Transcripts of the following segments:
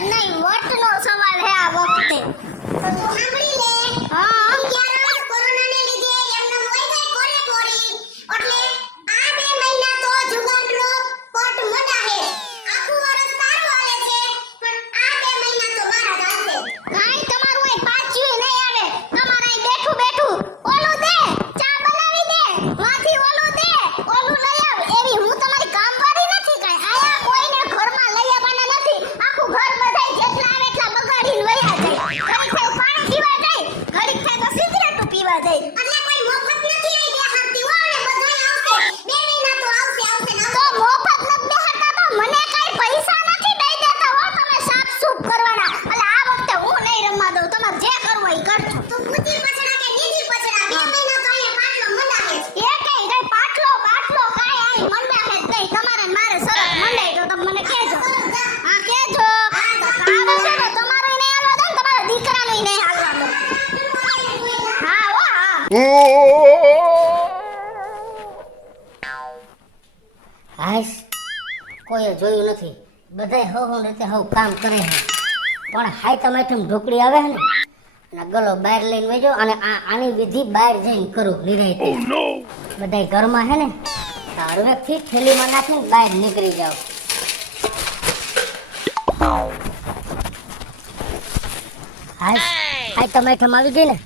નહીં, વટનો સવાલ હે આ વખતે. તો તું સાંભળી લે. હા ક્યારે કોરોનાને લીધે એમને હોય ગઈ કોરે કોરી. એટલે આ 2 મહિના તો જુગારનો પટ મોટા હે. આખું વર્ષ તારું હાલે છે, પણ આ 2 મહિના તો મારા જ હાલશે. કાઈ તમારું અહીં પાછું નહીં આવે. તમારે અહીં બેઠું બેઠું ઓલું દે, ચા બનાવી દે, માંથી ઓલું દે, ઓલું લઈ આવ. એવી હું તમારી કામવાળી નથી કાઈ. આયા કોઈને ઘરમાં લઈ આવવાના નથી. આખું ઘર બધાય જેટલા આવે એટલા બગાડીને વયા જાય. ઘડીક થાય પાણી પીવા જાય, ઘડીક થાય તો સિગરેટ પીવા જાય. એટલે કોઈ મફત નથી લઈ બેહાડતી હો, અને બધાય આવશે. 2 મહિના તો આવશે આવશે ને તો આવશે. મોફત નથી બેહાડતા તો મને કાઈ પૈસા નથી દઈ દેતા હો. તમે સાફ સૂફ કરવાના. એટલે આ વખતે હું નહીં રમવા દઉં. તમારે જે કરવું હોય એ કરજો. તું ઊંચી પછડા કે નીચી પછડા 2 મહિના તો અહીંયા પાટલો મંડાવે. એ કઈ પાટલો પાટલો કાઈ આઈ મંડાહે જ નહીં. તમારે ને મારે સરસ મંડાય તો તમે મને કહેજો. હા કહેજો. આવે છે તો તમારે નહીં હાલવા દો ને તમારા દીકરાનું નહીં હાલવા દો. હા હો હા. હાશ કોઈએ જોયું નથી. બધાય હવ રીતે હવ કામ કરે છે, પણ હાય તમારી ઢોકળી આવે છે ને અને ગલો બહાર લઈને વેજો અને આની વિધિ બહાર જઈને કરું નિરાંતે. બધાય ઘરમાં છે ને હળવેકથી થેલીમાં નાખીને બહાર નીકળી જાઓ. હાશ હાય તમારી આવી ગઈ ને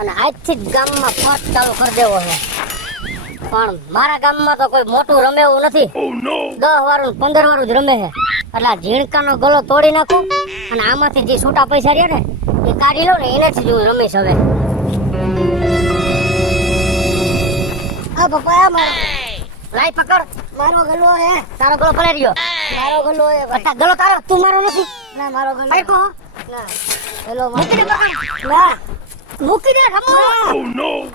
અને આજથી જ ગામમાં ફોટ ચાલુ કરી દેવો છે. પણ મારા ગામમાં તો કોઈ મોટું રમે એવું નથી. 10 વાળું 15 વાળું જ રમે છે. એટલે આ ઝીણકાનો ગલો તોડી નાખું અને આમાંથી જે છૂટા પૈસા રહ્યા ને એ કાઢી લઉં ને એનાથી જ હું રમીશ હવે. આ પપ્પા આ મારો લાઈ પકડ. મારો ગલો હે. તારો ગલો પડી રહ્યો. મારો ગલો હે. બટા ગલો તારો, તું મારો નથી. ના મારો ગલો પકડો. ના ગલો મૂકી દે પકડ. ના મૂકી દે રમો.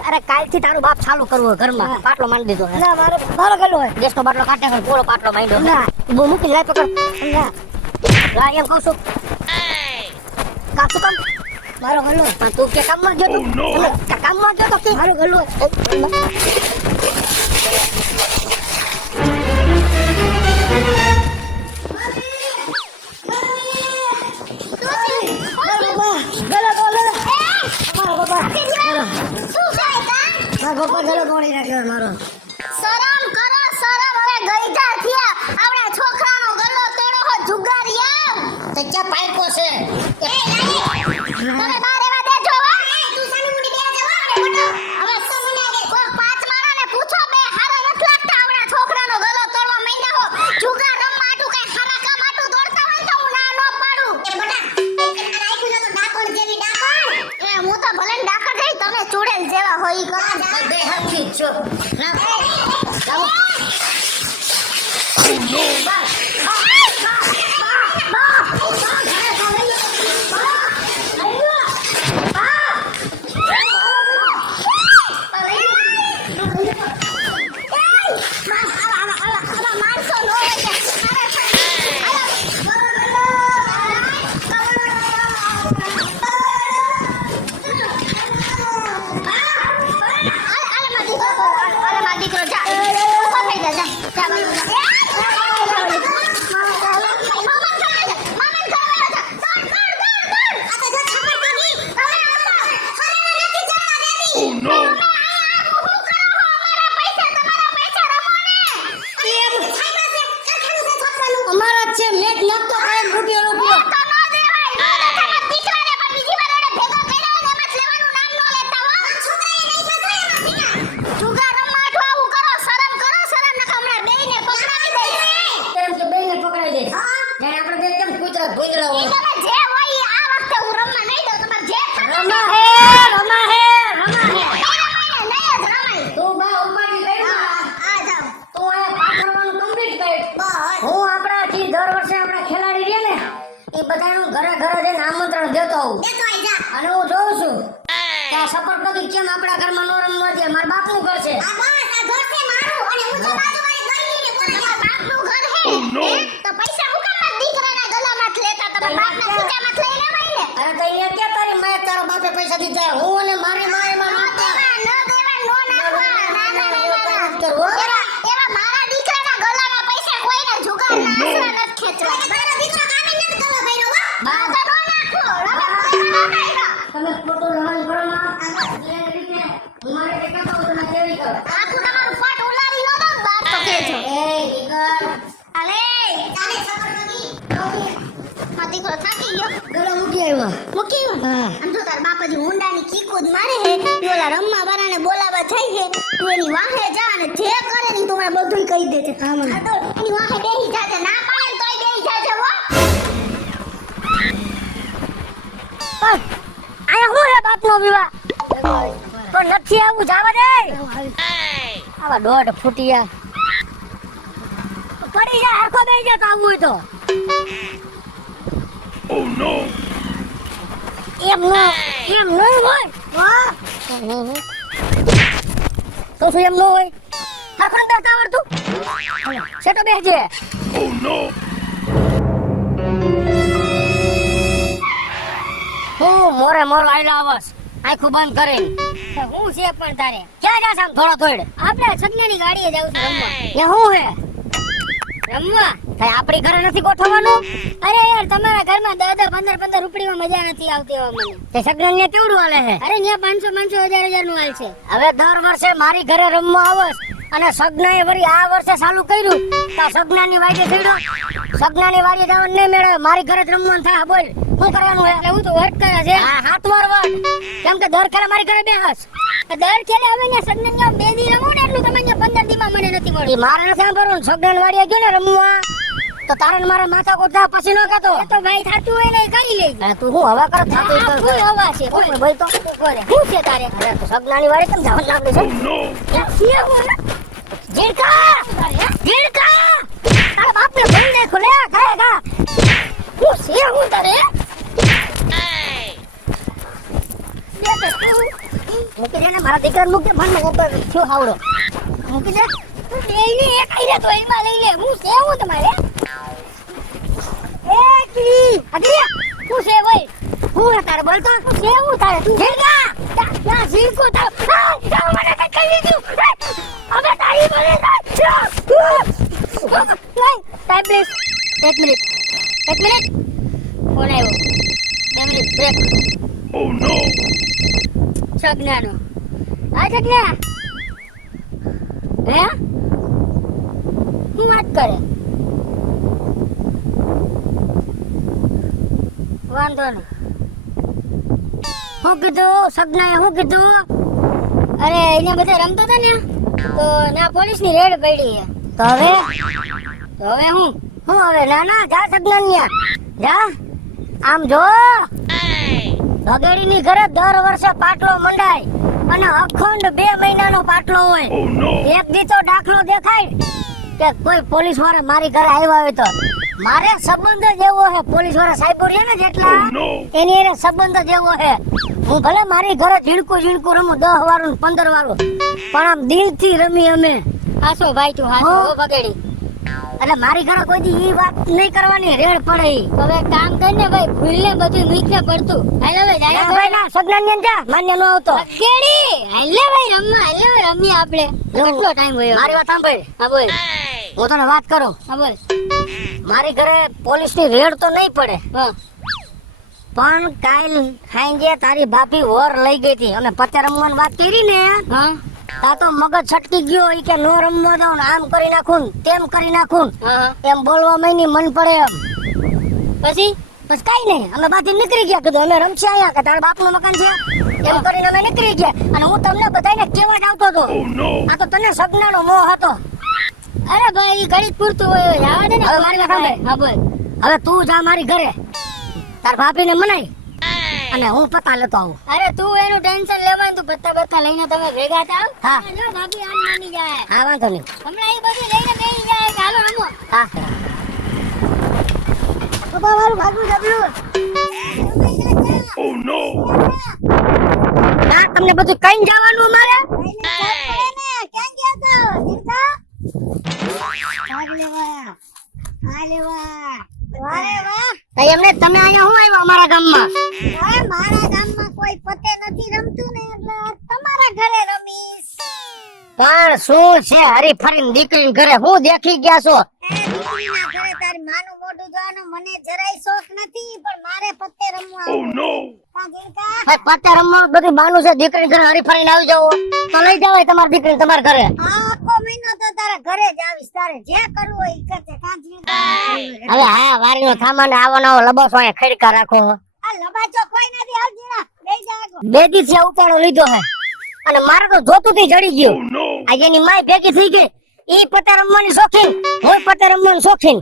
અરે કાલથી તારું બાપ ચાલુ કરવો ઘરમાં. પાટલો માંડી દીધો. ના મારો ગલો હે. ગેસનો બાટલો કાઢે પણ પૂરો પાટલો માંડ્યો. ના બહુ મૂકી લાય પકડ. ના લા એમ કહું છું. કામ મારો ગલો. પણ તું કે કામમાં ગયો તો કામમાં ગયો તો કે મારો ગલો. શરમ કરો શરમ. હવે ગઈઢા થયા. આવડા છોકરાનો ગલો તોડો હો જુગારિયા. તે ક્યાં પાઇકો છે? તમે બાર એવા દેજો હો. તું સાની મુંડી બે જવા ને મોટો. હવે સમજાગે કોઈ પાંચ માણાને પૂછો બે હારા નથી લાગતા. આવડા છોકરાનો ગલો તોડવા માંડ્યા હો. જુગાર રમવા આટું કઈ હારા કામ આટું દોડતા હોય તો હું ના નો પાડું. એ મોટા રાખ્યું તો ડાકોણ જેવી ડાકોણ. એ હું તો ભલે ને ડાકર ગઈ, તમે ચૂડેલ જેવા હોય ઈ કરો. બે હરખી જ છો. ના જાઓ. દીકરો જા ઉભો થઈ જા. જા બાજુ જા. અમારા છે મેચ નાખતો કાયમ રૂપિયો તેમ કે બેને પકડાઈ દે. જાણે આપણે બે કેમ કૂતરા ભૂંગળા હોય. રમા હે તું બા ઉપાડી કઈ ના. તું આ પાછળવાનું કમ્પ્લીટ કર. હું આપણા જે દર વર્ષે આપણા ખેલાડી રહ્યા ને એ બધાનું ઘરે ઘરે જઈને આમંત્રણ દેતો હોઉં. અને હું જોઉં છું કે આ સફરપતિ કેમ આપણા ઘરમાં નો રમવા દે. મારા બાપનું ઘર છે. અરે તો અહીંયા ક્યાં તારી માએ તારા બાપે પૈસા દીધા? હું અને મારી માએ એમાં નહોતા. મારા દીકરાના ગલાના પૈસા કોઈને જુગાર ના આશરા નથી ખેંચવા. મારા દીકરા કાને નથી ગલો ભર્યો હો. બા તો નો નાખો રમે તમે ખોટો લડાઈ કરો ના એ રીતે મારે કે કાતો તમે કેવી કરો આખું તમારું ફટ ઉલારી નો દો બા તો કેજો એ દીકર અલે તારે ખબર નથી માં દીકરો થાકી ગયો ગળો મૂકી આવ્યો મૂકી હા. આમ જો તાર બાપાજી ઊંડાની કીકો જ મારે હે ઈ ઓલા રમવા વાળાને બોલાવા થઈ છે તું એની વાહે જા અને જે કરે ને ઈ તું મને બધુંય કહી દે છે હા, મને. આ તો એની વાહે બેહી જાજે ના પાડે ને તોય બેહી જાજે હો બસ આયા હું હે બાપનો વિવાહ તો નથી આવું જાવા દે આવા દોઢ ફૂટિયા પડી જા હરખો બેહી જા તો આવું હોય તો એમ નહીં હોય વાહ તો શું એમ ન હોય હરખો બેસતા આવડતું સેટો બેસજે હું મોરે મોર લાઈલા આવસ આખું બંધ કરીને હું છે પણ તારે ક્યાં જાસ આમ થોડો થોડ આપણે સગનાની ગાડીએ જાવ છે રમવા યા હું હે રમવા કઈ આપણી ઘરે નથી ગોઠવવાનું અરે યાર તમારા ઘરમાં 10-15 રૂપિયામાં મજા નથી આવતી હવે મને તે સગનાન ને કેવડું હાલે છે અરે ન્યા 500 1000 નું હાલ છે હવે દર વર્ષે મારી ઘરે રમવા આવસ અને સગનાએ વળી આ વર્ષે ચાલુ કર્યું તો સગનાની વાડીએ થઈડો સગનાની વાડીએ જવાનું નહીં મેળે મારી ઘરે જ રમવાનું થાય બોલ શું કરવાનું હે હું તો વર્ક કરે છે હા હાથ વાર કેમ કે દર ખેલે મારી ઘરે બેહસ દર ખેલે હવે ને સગનાની બે દી રમો ને એટલું તમે 15 દીમાં મને નથી મળ્યું મારે નથી સાંભળવું સગનાન વાડીએ ગયો ને રમવા તો તારન મારા માથા કોઠા પછી નો કાતો એ તો ભાઈ થાતું હોય ને કરી લેજે તું હું હવા કર થાતું તો કોઈ હવા છે કોઈ બોલ તો કરે હું છે તારે અરે તો સગનાની વાડી કેમ જવાનું લાગડે છે છે હું જીડકા તારા બાપને ભૂલ દે ખોલે ખાએગા હું છે હું તારે મૂકી દે ને મારા દીકરાને મૂકી દે મને ઉપર શું હાવડો મૂકી દે લઈને એક આઈ રે તો એમાં લઈ લે હું છે હું તમારે એકલી અગલી હું છે ભાઈ હું હે તારે બોલતો હું છે હું તારે તું જીડકા યા જીડકો તાર મને કઈ કહી દીધું હવે તારી બોલે ટાઈમ પ્લીઝ એક મિનિટ ફોન આવ્યો 2 મિનિટ બ્રેક સગનાનો આ સગના હે હું વાત કરે વાંધો નહીં હું કીધું સગનાએ હું કીધું અરે એને બધા રમતા હતા ને તો ના પોલીસની રેડ પડી છે તો હવે હું હવે ના જા સગનાન્યા જા આમ જો ભગેડીની ઘરે દર વર્ષે પાટલો મંડાય અને અખંડ 2 મહિનાનો પાટલો હોય એક દી તો દાખલો દેખાય કે કોઈ પોલીસ વાળા મારી ઘરે આવ્યા હોય તો મારે સંબંધ જ એવો હે પોલીસ વાળા સાહેબ રહ્યા ને જેટલા એની એને સંબંધ જ એવો હે હું ભલે મારી ઘરે ઝીણકું રમું 10 વાળું 15 વાળું પણ આમ દિલથી રમી અમે હાસો ભાઈ તું હાસો ભગેડી એટલે મારી ઘરે કોઈ દી ઈ વાત નહીં કરવાની રેડ પડે ઈ હવે કામ કરીને ભાઈ ભૂલને બધું મીઠે પડતું હાલ હવે જાય ભાઈ ના સગનાની જા માન્ય નો આવતો કેડી હાલે ભાઈ રમી આપણે કેટલો ટાઈમ હોય મારી વાત સાંભળ હા બોલ હું તને વાત કરું હા બોલ મારી ઘરે પોલીસની રેડ તો નહીં પડે પણ કાલ સાંજે તારી બાપી વર લઈ ગઈ હતી અમે પત્તે રમવાની વાત કરી ને હા તા તો મગજ છટકી ગયો ઈ કે નો રમવા દઉં ને આમ કરી નાખું તેમ કરી નાખું એમ બોલવા મયની મન પડે એમ પછી કઈ નહીં અમે બાથી નીકળી ગયા કીધું અમે રમશે આયા કે તારા બાપનું મકાન છે એમ કરીને અમે નીકળી ગયા અને હું તમને બધાને કેવા જ આવતો હતો આ તો તને સગનાનો મોહ હતો અરે ભાઈ ઘડી પૂરતું હોય જવા દે ને હવે મારી વાત સાંભળ હા બોલ હવે તું જા મારી ઘરે તાર ભાભીને મનાઈ અને હું પતા લેતો આવું અરે તું એનું ટેન્શન લેવાનું તું પત્તા લઈને તમે ભેગા થાવ હા જો ભાભી આમ માની જાય હા વાંધો નહીં હમણાં એ બધું લઈને બેસી જાય કે હાલો રમો હા પપ્પા મારું ભાગું જબલું ઓ નો ના તમને બધું કઈ જવાનું અમારે ક્યાં ગયા તો દીકરા ભાગ લેવા આ લેવા વારે વાહ તો એમને તમે અહીંયા હું આવ્યા અમારા ગામમાં અરે મારા ગામમાં કોઈ પતે નથી રમતું ને એટલે તમારા ઘરે રમીશ પણ શું છે હરી ફરીને દીકરીને ઘરે હું દેખી ગયા છો દીકરીના ઘરે તારી માનું મોઢું જોવાનો મને જરાય શોખ નથી પણ મારે પત્તે રમવા પત્તે રમવા બધું બાનું છે દીકરી ઘરે હરી ફરીને આવી જાવ તો લઈ જવાય તમારી દીકરી તમારા ઘરે આખો મહિનો તો તારા ઘરે જ આવીશ તારે જે કરવું હોય ઈ કરજે હવે હા વારીનો સામાન આવવાનો લબાસો અહીંયા ખડકા રાખો આ લબાચો કોઈ નથી આવજીના બેસી જાગો બે દિવસે ઉપાડો લીધો હે અને મારે તો જોતું થી જડી ગયું આ જેની માય ભેગી થઈ ગઈ ઈ પત્તે રમવાની શોખીન હું પત્તે રમવાની શોખીન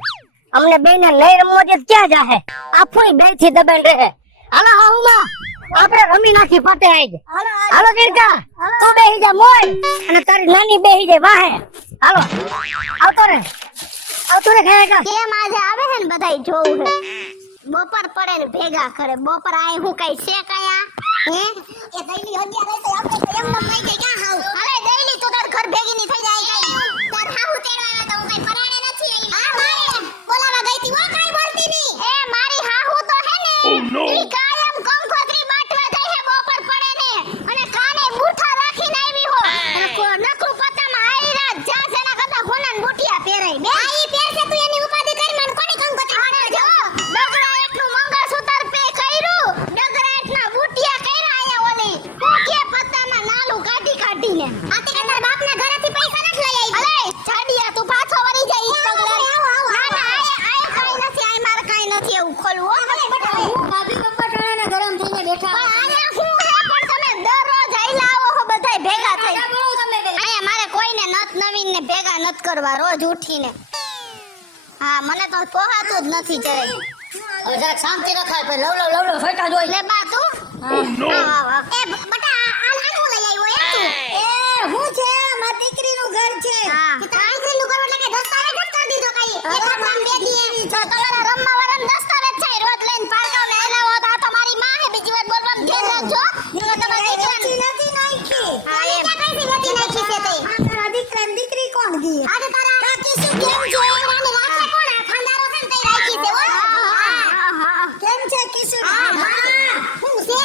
અમને બેને લઈ રમવા દે ક્યાં જાહે આફોય બે થી દબાણ રહે હાલો હાઉમાં આપણે રમી નાખી પત્તે આઈ હાલો દીર્ઘા તું બેહી જા મોય અને તારી નાની બેહી જાય વાહે હાલો આવતો રે ખાયગા કેમ આજે આવે છે ને બધાય જોવું છે બપોર પડે ને ભેગા કરે બપોર આય હું કઈ છે કયા હે એ દઈલી 11 તો આપણે તો એમ ન મઈ ગઈ ક્યાં હાવ અરે ડેઈલી તું તાર ઘર ભેગી ની થઈ જાય કઈ તાર હાહુ તેડવા તો હું કઈ પરાણે નથી આવી આ મારે બોલાવા ગઈ તી ઓ કાઈ બોલતી ની એ મારી હાહુ તો હે ને ઈ કાયમ કંકોત્રી બાટવા જાય હે બપોર પડે ને અને કાને બૂઠા રાખીને આવી હો નકરું પતામાં આયરા જા જેના કરતા હોના ને બુટિયા પહેરાઈ બે આઈ પેરસે તું એની ઉપાધિ કરી મને કોની કંકોત્રી અને જો ડગરાટનું મંગળસૂત્ર પે કર્યું ડગરાટના બુટિયા કર્યા આયા ઓલી હું કે પતામાં નાલું કાઢીને આ તે તારા બાપના ઘરેથી પૈસા નથી લઈ આવી અલે છાડિયા તું પાછો વળી જાય ઈ ડગરાટ ના ના આય કાઈ નથી આય માર કાઈ નથી એવું ખોલવું હો અલે બટા હું ભાભી બપટાણે ગરમ થઈને બેઠા પણ આયા હું હે પણ તમે દરરોજ આઈલા આવો હો બધાય ભેગા થઈ આયા મારે કોઈને નત નવીન ને ભેગા નત કરવા રોજ ઉઠીને હા મને તો પોહાતું જ નથી જરાય હવે જરાક શાંતિ રખાય પછી લવલો ફેટા જોઈ લે બા તું હા એ બટા આ નાનું લઈ આવ્યો એમ તું એ હું છે મારી દીકરીનું ઘર છે હા કે તારી દીકરીનું ઘર એટલે કે દસ્તાવેજ જ કરી દીધો કઈ એક કામ બે દી જો તમારા રમવા વાળાને દસ્તાવેજ છે રોજ લઈને પારકાવને એલાવો તો આ તમારી માં હે બીજી વાત બોલવાનું ધ્યાન રાખજો જો તમારી દીકરાને નથી નાખી હા એમ કઈ વેતી નાખી છે તે મારા દીકરાને દીકરી કોણ દી આજે તારા કાકી શું કેમ છે એવાની રાખે કોણ આ ખાનદારો છે ને તે રાખી છે હો હા કેમ છે કિશોર હા હું છે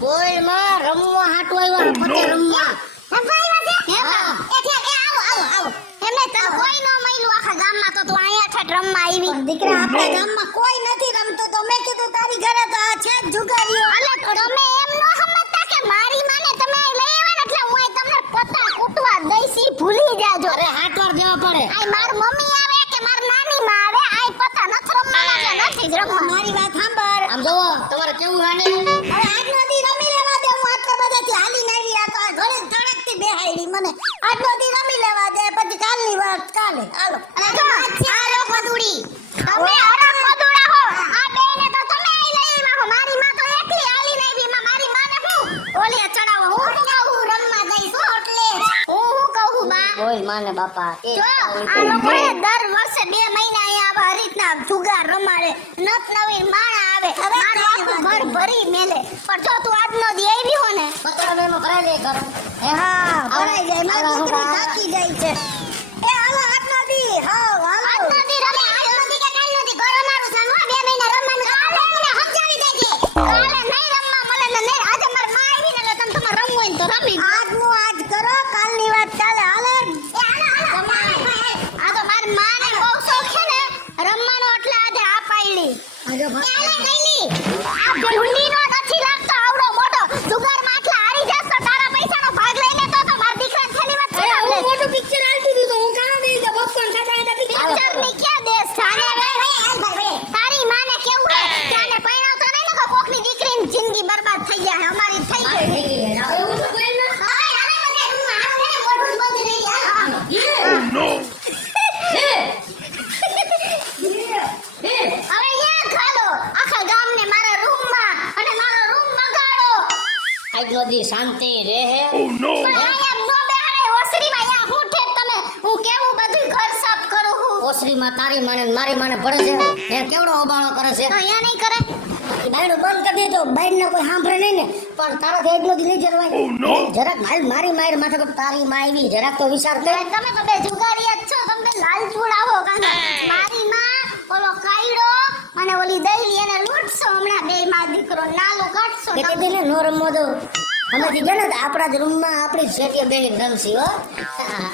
બોલ માં રમવા હાટુ આવ્યા પતે રમવા સંભાઈ વાસે હે બા એ ઠેક એ આવો એમને તને કોઈ ન મઈલું આખા ગામમાં તો તું અહીંયા ઠેઠ રમવા આવી દીકરા આપણા ગામમાં કોઈ નથી રમતો તો મેં કીધું તારી ઘરે તો આ છે જ જુગારીઓ અલે તમે એમ ન સમજતા કે મારી માને તમે લઈ આવ્યા ને એટલે હું અહીં તમને પત્તા કૂટવા દઈશી ભૂલી જાજો અરે હાથ વાર દેવા પડે આય માર મમ્મી આવે કે માર નાની માં આવે આય પત્તા નથી રમવાના એટલે નથી જ રમવાના મારી વાત સાંભળ આમ જોવો તમારે કેવું હાને હવે આજનો દી રમી લેવા દે હું આટલા બધાથી હાલી નાવી આ તો આ ઘરે ધડકતી બેહાડી મને આજનો દી રમી લેવા દે પછી કાલની વાત કાલે હાલો અને જો આ લો પદુડી તમે અરક પદુડા હો આ બેને તો તમે આઈ લઈ આવ્યા હો મારી માં તો એકલી હાલી નાવી માં મારી માને હું ઓલી ચડાવો હું કહું રમવા જઈશ હો એટલે હું કહું બા બોલ માને બાપા જો આ લોકોએ દર વર્ષે 2 મહિના અહીંયા આવા હરીતના જુગાર રમાડે નત નવીન માણા આવે મારું આખું ઘર ભરી મેલે પણ જો તું આજનો દી આવી હો ને પતરા મેનો ભરાઈ લે ઘર હા ભરાઈ જાય મારી દીકરી થાકી જાય છે એ હાલો આજનો દી હાવ હાલો આજનો દી રમે આજનો દી કે કાલનો દી ઘર અમારું છે નો 2 મહિના રમવાનું કાલે મને સમજાવી દેજે કાલે નહીં રમવા મળે ને નહીં આજે માર માં આવી ને એટલે તમે તમારે રમવું હોય ને તો રમી આજનું આજ કરો કાલની વાત કાલે હાલે આ તો માર માને બહુ શોખ છે ને રમવાનો એટલે આજે આ પાડી આજો આ ભૂંડીનો નથી લાગતો આવડો મોટો જુગારમાં આટલા હારી જાસ તો તારા પૈસાનો ભાગ લઈ લેતો તો માર દીકરા છેલ્લી વાત હું કરાવલે મોટું પિક્ચર આલતી દીધું હું કાં દઈ દે બફન ખાતા પિક્ચર ની ક્યાં દેશ જાને ભાઈ તારી માને કેવું હે કે આને પરણાવતો નહીં ને કે કોકની દીકરીની જિંદગી બરબાદ થઈ જાય હે અમારી થઈ ગઈ એવું તો કોઈ ના હવે મને રૂમમાં આવો ને મોઢું બંધ રહી હવે યા ખાલો આખા ગામને મારા રૂમમાં અને મારો રૂમ બગાડો આજનો દી શાંતિ રહે પણ આયા નો બેહાડે ઓસરીમાં યા હું ઠેક તમે હું કેવું બધું ઘર સાફ કરું હું ઓસરીમાં તારી માને ને મારી માને પડે છે એ કેવડો ઓબાળો કરે છે તો અહીંયા નહીં કરે બાયણું બંધ કરી દેજો બાયણને કોઈ સાંભળે નહીં ને પણ તારાથી એટલો દી નહીં જરવાય જરાક મારી માર માથે પર તારી માં આવી જરાક તો વિચાર કર તમે તો બે જુગારી જ છો તમે લાલ ચૂડાવો મારી માં ઓલો કાયડો અને ઓલી દઈલી એને લૂટશો હમણાં બે માં દીકરો નાલો કાઢશો કે કીધું ને નો રમવો દો અમે ગયા ને તો આપણા જ રૂમમાં આપણી શેટીએ બેહીને રમશી હો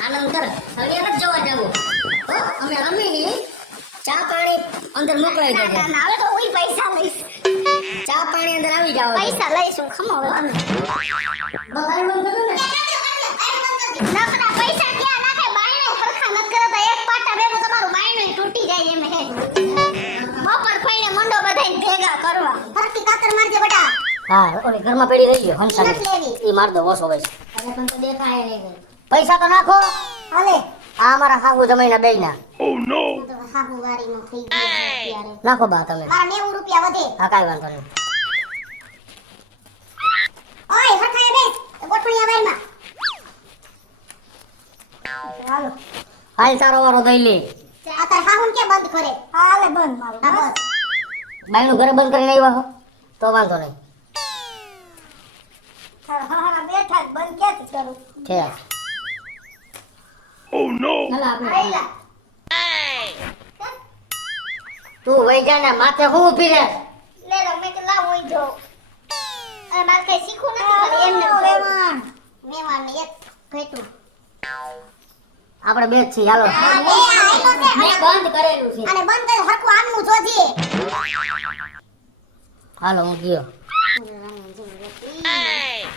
આનંદ કર હવે નથી જવા જવું હો અમે રમી ચા પાણી અંદર મોકલાવી ના, દેજે. ના, ના, હવે તો હું પૈસા લઈશ. ચા પાણી અંદર આવી જાવ. પૈસા લઈશું, ખમો હવે તમે. બગાડ બંધ કરો ને. ના, બધા પૈસા ક્યાં નાખે? બાયણે સરખા નથી કરતા. એક પાટા ભેગું તમારું બાયણું તૂટી જાય એમ હે. બપોર ફઈને મંડો બધાય ભેગા કરવા. ફરતી કાતર મારજે બટા. હા, ઓલી ઘરમાં પડી રહી ગયો નથી લેવી. હંસાની. ઈ માર દો ઓછો ભાઈ. હવે તમને તો દેખાય નહીં. પૈસા તો નાખો. હાલે આ અમારા હાહુ જમાઈના બેયના. હું તો હાહુવારીનો થઈ ગયો અત્યારે. નાખો બા તમે. મારા 90 રૂપિયા વધે. હા, કાંઈ વાંધો નહીં. ઓય હઠાય બેસ ગોઠણિયા વારમાં. હાલો હાલ તારો વારો દઈ લે. અત્યારે હાહુન કે બંધ કરે. હાલે બંધ મારું. હા બસ. બાયણું ઘરે બંધ કરીને આવ્યા હો તો વાંધો નહીં. હા બેઠા બંધ ક્યાંથી કરું? છે. હાલો આપણે. આયલા. તું વઈ જા ને માથે હું ઊભી રહે. લે લો, મેં કે લાવ હું જો. અરે મારે કઈ શીખવું નથી, ખાલી એમને વેવાણ. વેવાણ ને એક ભેટું. આપણે બે જ છીએ હાલો. આ બે આયલો છે. મેં બંધ કરેલું છે. અને બંધ કરી હરખું આમનું જોજે. હાલો હું ગયો.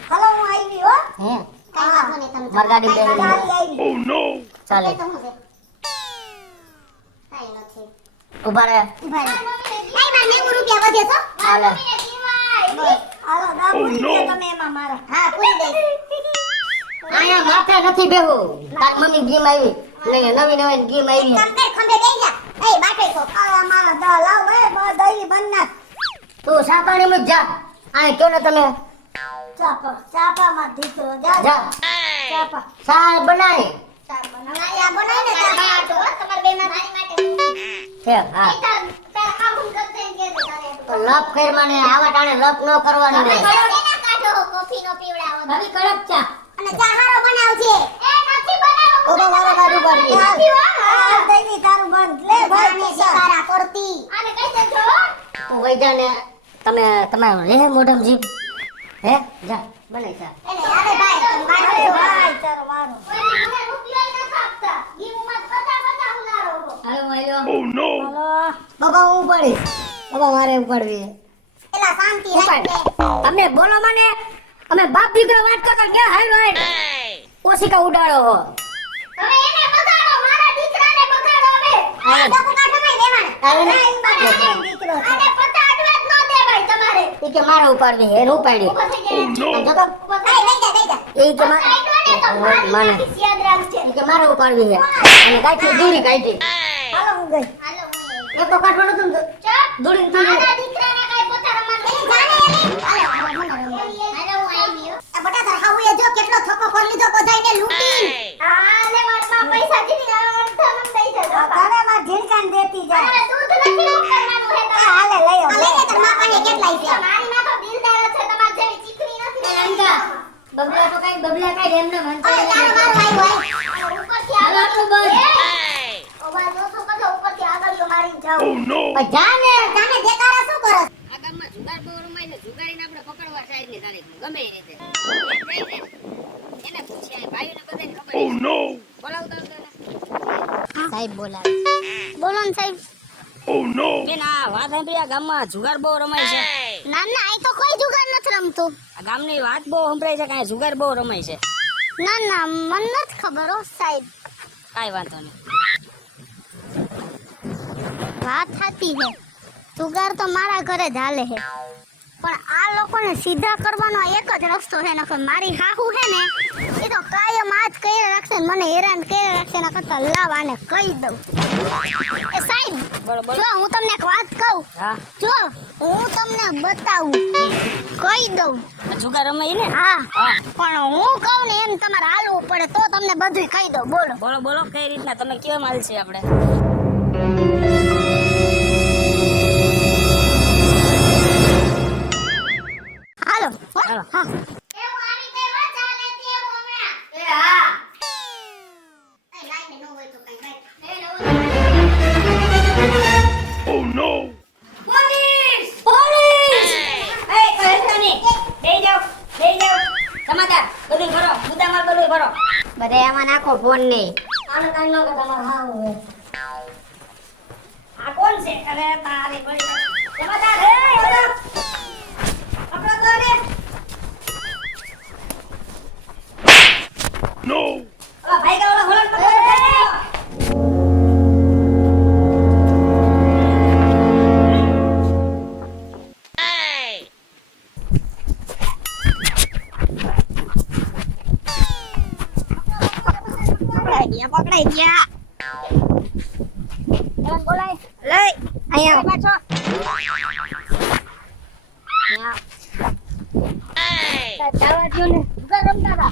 હાલો હું આવી હો. હે કઈ વાંધો નહીં તમે. મારી ગાડી બેસી ગઈ. આવી. ચાલે એ તો હું છે. કઈ નથી. ઉભા રહે. ઉભા રહો. નહીં મારે 90 રૂપિયા વધે છો. હાલે. બસ. હાલો દા પૂરી દે તમે એમાં મારા. હા પૂરી દઈશ. અહીંયા માથે નથી બેહું. તાર મમ્મી ગેમ આવી. નહીં નવી નવી ગેમ આવી. તમ કઈ ખંભે બેહી જા. એ બાટે છો. આ મારા દા લાવ એ બા દઈ બંધ નાખ. તું સા પાણીમાં જ જા. આને કયો ને તમે ચાપામાં દીકરો જા જા. ચાપા. સા બનાય. બનાયા બનાય ને ચાપા. બાટો, હો, તમારા બેના મારી માટે. છે હા. એ તાર ખાવું કરતે ને કે દે તારે. તો લપ કર મને આવા ટાણે લપ ન કરવાની તમે હોય. કેના કાઢો કોફી નો પીવડાવો. ભાભી કડક ચા. અને ચા હારો બનાવજે. એ નથી બનાવો. ઓબા મારો ગાડું પાડી. નથી હો. આ દઈ તારું બંધ લે ભાઈ શિકારા કરતી. આને કહી દેજો હો. તું વઈ જા ને તમે તમારું રે મોઢમ જીભ. હે જા બનાય ચા. એટલે અરે ભાઈ તમે બાટે ભાઈ તારો વારો. કોઈ મને રૂપિયા ન આપતા. ગીમમાં પતા ઉલારો હો. હાલો આયો. હાલો બાબા હું ઉપાડી. બાબા મારે ઉપાડવી. એલા શાંતિ ઉપાડ. રાખ. તમે બોલો મને. અમે બાપ દીકરો વાત કરતા ક્યાં હાલ હોય. ઓશિકા ઉડાડો હો. તમે એને બગાડો, મારા દીકરાને બગાડો હવે. હાલો. ડબુ કાઢો નહીં દેવાના. હાલો ને. દીકરો છે. આને પતા અડવા જ ન દે ભાઈ તમારે. ઈ કે મારે ઉપાડવી હે એને ઉપાડી. ઊભો થઈ જાય. જો તો ઊભો થઈ દઈ જાય. દઈ જા. ઈ કે પતા અડવા ને તો મારી માને નાખીશ, યાદ રાખજે. ઈ કે મારે ઉપાડવી હે અને કાઢી દૂરી કાઢી. હાલો હું ગઈ. હાલો હું એક તો કાઢવાનું હતું ને તો ચપ. દૂરી દૂરી. મારા દીકરાને કાંઈ પતા રમવાનું એ નહીં. જાને એલી. હાલો મને રમવા. હાલો હું આવી હો. આ બટા તાર હાઉએ જો કેટલો થપ્પો કરી લીધો બધાયને લૂંટી. આ લે મારા પૈસા દીધી ને અડધા મને દઈ દેજો. તને માં ઝીણકાન દેતી જા. અરે દૂધ નથી ઉકળવાનું હે તમારે. હાલે લઈ આવ. લઈ લે તાર માં પાસે કેટલાય છે. મારી માં તો દિલદાર છે, તમારી જેવી ચીકણી નથી. અંકા બબલા તો કઈ બબલા કઈ એમને મનતો ઓય તારો વારો આવ્યો હોય. ઉપરથી હાલો આટલું બસ. અવાજ ઓછો કરજો, ઉપરથી આગળીઓ મારીને જાઓ. જા ને. જાને દેકારા શું કરો? આ ગામમાં જુગાર બહુ રમાય ને જુગારીને આપણે પકડવા સાઈડની તારીખ ગમે એ રીતે એને પૂછ્યા ભાઈને બધાને ખબર છે. બોલાવતા હતા ને. સાહેબ બોલાવે. બોલો ને સાહેબ. બેન આ વાત સાંભળી આ ગામમાં જુગાર બહુ રમાય છે. ના ના, અહીં તો કોઈ જુગાર નથી રમતું. આ ગામની વાત બહુ સંભળાય છે કે અહીંયા જુગાર બહુ રમાય છે. ના ના, મને નથી ખબર હો સાહેબ. કાંઈ વાંધો નહીં. વાત સાચી છે, જુગાર તો મારા ઘરે જ હાલે છે, પણ આ લોકોને સીધા કરવાનો એક જ રસ્તો છે. નકર મારી હાહુ છે ને એ તો કાયમ આજ કર્યા રાખશે ને મને હેરાન કર્યા રાખશે. એના કરતા લાવ આને કહી દઉં. એ સાહેબ, બોલો બોલો. જો હું તમને એક વાત કહું. હા જો હું તમને બતાવું, કહી દઉં. આ જુગાર રમાય ને. હા, હા પણ હું કહું ને એમ તમારે હાલવું પડે તો તમને બધું કહી દઉં. બોલો. બોલો બોલો કઈ રીતના તમે કેવા માલ છે આપણે. હાલો. હાલો. હા. એ લાઈને નો હોય તો કઈ ભાઈ. પોલીસ પોલીસ એ કહેતા નહીં. બેહી જાઓ બેહી જાઓ. સમાધાન બધું ભરો મુદ્દામાલ બધું ભરો. બધે આમાં નાખો ફોન ને. આને કાઈ ન કે તમારે હા હોય. આ છે અરે તારી બળી જમાદાર હે યાર પકડો તો ને No! ઓલા ભાઈ કા ઓલા હોલન પકડો પકડાઈ ગયા એમ બોલાય લઈ અહીંયા પાછો ચાલવા દો ને જુગાર રમતા હતા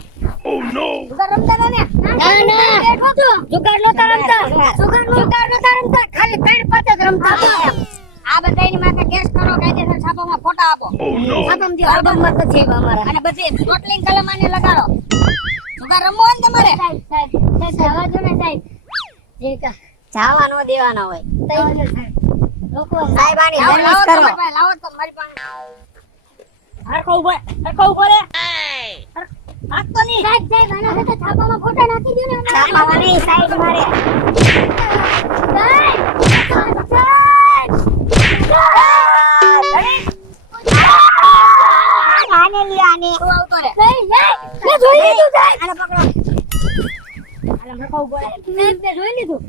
Oh no! જુગાર રમતા હતા ને ના જુગાર નતા રમતા જુગાર નતા રમતા ખાલી 3 5 જ રમતા હતા આ બધાની માથે કેસ કરો કાયદેસર છાપામાં ફોટા આપો Oh no! છાપામાં થી આલ્બમમાં તો છે અમારા અને બધી ટોટલિંગ કલમાને લગાડો જુગાર રમવો ને તમારે સાહેબ જવા દો ને સાહેબ જીકા જાવા નો દેવાના હોય લોકો સાહેબ આની સર્વિસ કરો લાવો તો મારી પાસે હરખો ઉભો રે હાથ તો નહીં સાહેબ આના સાથે છાપામાં ફોટા નાખી દો ને છાપામાં નહીં સાહેબ મારે આને લી આને તું આવતો રે મે જોઈ લીધું સાહેબ આને પકડો આને હરખો ઉભો રે મે જોઈ લીધું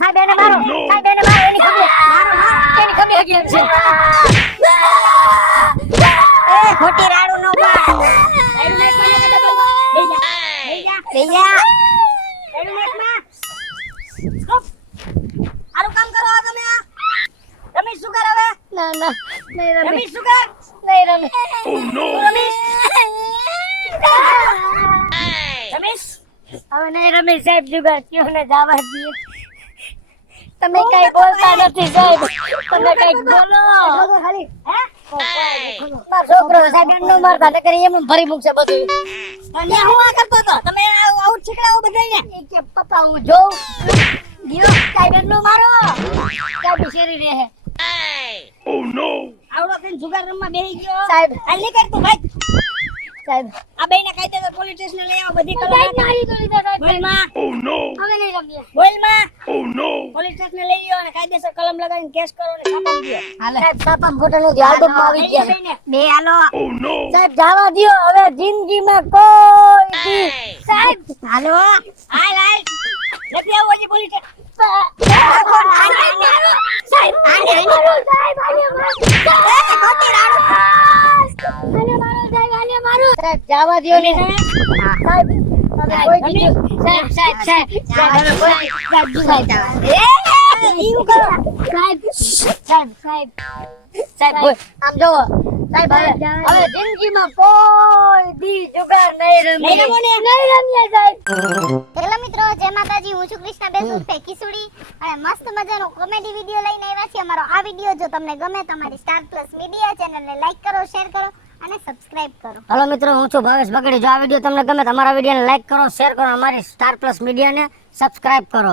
સાહેબ એને મારો એની ખબર હગી છે એ ખોટી રાડું નો બા એનું મેક મને બેજા એનું મેક માં સ્ટોપ આરું કામ કરો તમે આ રમેશ શું કર હવે ના નહીં રમેશ શું કર નહીં રમેશ Oh no! રમેશ હવે નહીં રમેશ સાહેબ જુગાર ક્યો ને જવા દઈએ તમે કઈ બોલતા નથી સાહેબ તમે કઈ બોલો ખાલી હે મારો છોકરો સાહેબ નો મારતા ને કરી એમ ભરી મૂકશે બધું અને હું આ કરતો તો તમે આઉટ છીકડાવો બધાને કે પપ્પા હું જોઉં ગયો સાહેબ નો મારો સાહેબ શેરી રહે હે Oh no! આવડો થઈને જુગાર રમવા બેહી ગયો સાહેબ આ નીકળ તું ભાઈ સાહેબ આ બેને કાયદેસર પોલીસ સ્ટેશન લઈ આવો બધી કલમ નાખી તો લીધા સાહેબ બોલ માં Oh no! હવે નહીં રમીએ બોલ માં Oh no! પોલીસ સ્ટેશન લઈ ગયો અને કાયદેસર કલમ લગાવીને કેસ કરો ને છાપા દો હાલે સાહેબ છાપા ફોટો નો આલ્બમ આવી ગયા બે હાલો Oh no! સાહેબ જવા દ્યો હવે જિંદગીમાં કોઈ દી સાહેબ હાલો હાલ નથી આવો જે પોલીસ જવા દ્યો ને સાહેબ આમ જોવો સાહેબ હવે જિંદગીમાં કોઈ દી જુગાર નહીં રમીએ સાહેબ હેલો મિત્રો, જય માતાજી. હું છું કૃષ્ણાબેન ઉર્ફે કિસુડી અને મસ્ત મજાનો કોમેડી વિડિયો લઈને આવ્યા છીએ. અમારો આ વિડિયો જો તમને ગમે તો અમારી સ્ટાર પ્લસ મીડિયા ચેનલને લાઈક કરો, શેર કરો અને સબસ્ક્રાઇબ કરો. हेलो मित्रों, હું છું ભાવેશ બગડી. જો આ વિડિયો તમને ગમે તો અમારા વિડિયોને લાઈક કરો, શેર કરો, અમારી સ્ટાર પ્લસ મીડિયાને સબસ્ક્રાઇબ કરો.